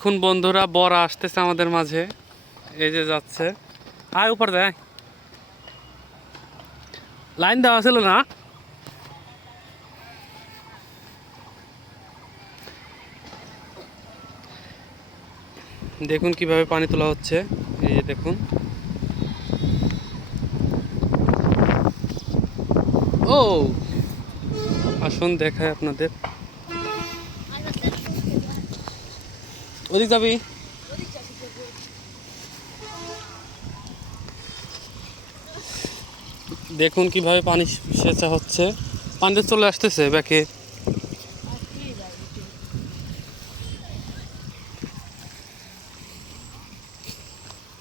এখন বন্ধুরা বড়া আসতেছে আমাদের মাঝে, এই যে যাচ্ছে। আয় উপর দেয়, লাইন দেওয়া ছিল না। দেখুন কিভাবে পানি তোলা হচ্ছে, এই যে দেখুন। ও আসুন দেখায় আপনাদের। ওদিক যাবি? দেখুন কিভাবে পানি সেচা হচ্ছে, পানিতে চলে আসতেছে ব্যাকে।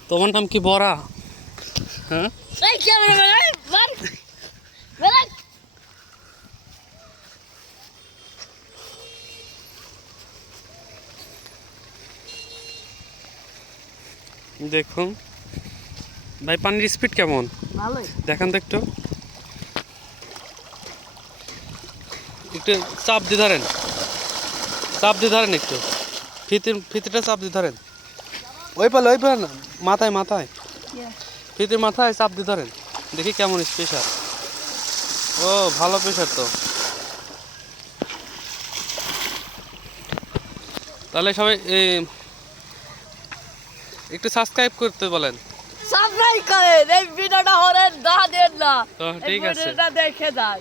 তোমার নাম কি বড়া? হ্যাঁ, দেখুন ভাই পানির স্পিড কেমন দেখান তো একটু। একটু চাপ দিয়ে ধরেন, চাপ দিয়ে ধরেন একটু, ফিতিটা চাপ দিয়ে ধরেন। ওই পালে না, মাথায় মাথায়, ফিতির মাথায় চাপ দিয়ে ধরেন, দেখি কেমন প্রেশার। ও ভালো প্রেশার তো। তাহলে সবাই একটু সাবস্ক্রাইব করতে বলেন। সাবস্ক্রাইব করেন, এই ভিডিওটা হরেন দা দেন না, তো ঠিক আছে, দেখে যান।